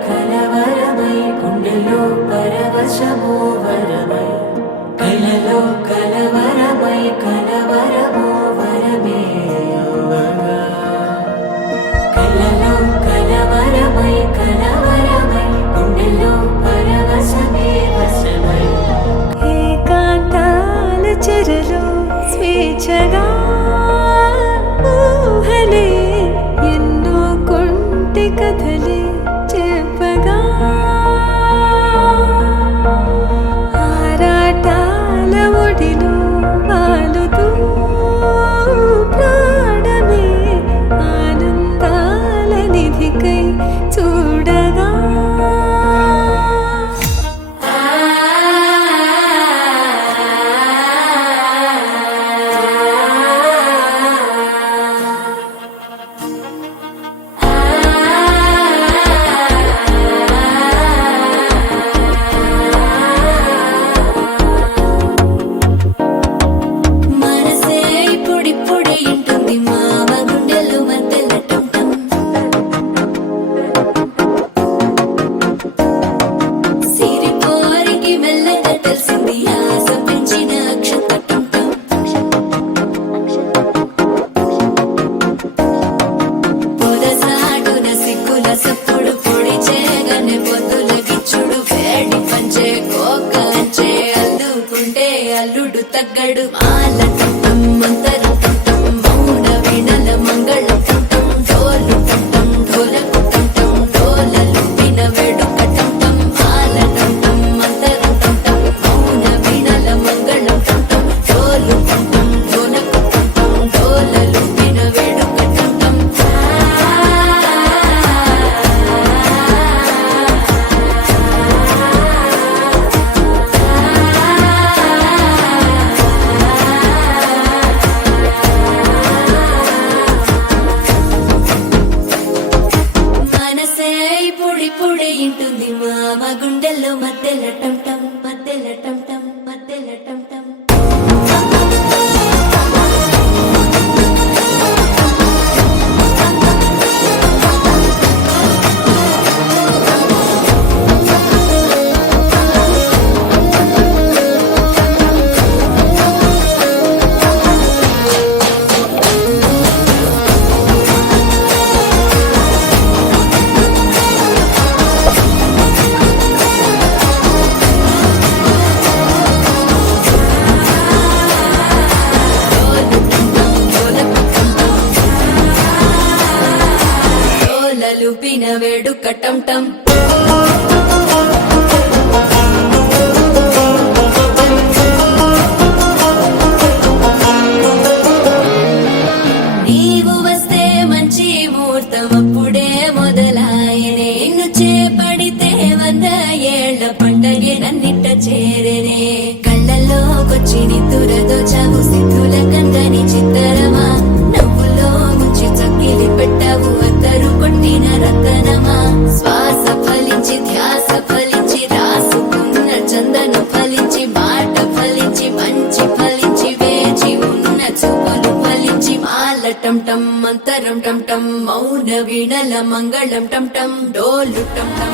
కలవరమై గుండెలో పరవశమో వరమై కలలో కలవరమై కలవరమో వరమే యువగా కలలో కలవరమై కలవరమై గుండెలో పరవశమే వశమై ఏకాంతాల చెరలో స్వేచ్ఛగా ఊహలే ఎన్నో కొంటి కథలే చెప్పగా ఆరాటాల ఒడిలో వాలుతూ ప్రాణమే ఆనందాల నిధికై చూడగా మనసే ఇప్పుడిప్పుడే ఇంటుంది మామ గుండెలు మధ్యలటం సిరిపోరికి మెల్లగా తెలిసింది ఆశ పెంచిన అక్షతటం పొదసాటున సిగ్గుల సప్పుడు పొడి చేయగానే పొద్దుల గిచ్చుడు వేడి పంచే కోకంచే అల్లుకుంటే అల్లుడు తగ్గడు మాల టంటం మంతరం టంటం మౌన వీణల మంగళం టంటం డోలు టంటం ఢోలకు టంటం డోలలు విన వేడుక టంటం మాల టంటం మంతరం టంటం మౌన వీణల మంగళం టంటం డోలు టంటం ఢోలకు టంటం డోలలు విన వేడుక టంటం మనసే ఇప్పుడిప్పుడే ఇంటుంది మామ గుండెల్లో మధ్యల టంటం మధ్యల టంటం మధ్యల టంటం డోలలుపిన వేడుక టంటం నీవు వస్తే మంచి ముహూర్తం అప్పుడే మొదలాయనే నిన్ను చేపడితే 100 ఏళ్ల పండగే నన్నిట్ట చేరేనే కళ్ళల్లోకొచ్చి నిద్దురదోచావు సిద్ధుల కందని చిత్తరమా నవ్వులో ముంచి చక్కిలి పెట్టావు అద్దరు కొట్టిన రతనమా శ్వాస ఫలించి ధ్యాస ఫలించి రాసుకున్న చందన ఫలించి మాట ఫలించి మంచి ఫలించి వేచి ఉన్న చూపులు ఫలించి మాల టంటం మంతరం టంటం మౌన వీణల మంగళం టంటం డోలు టంటం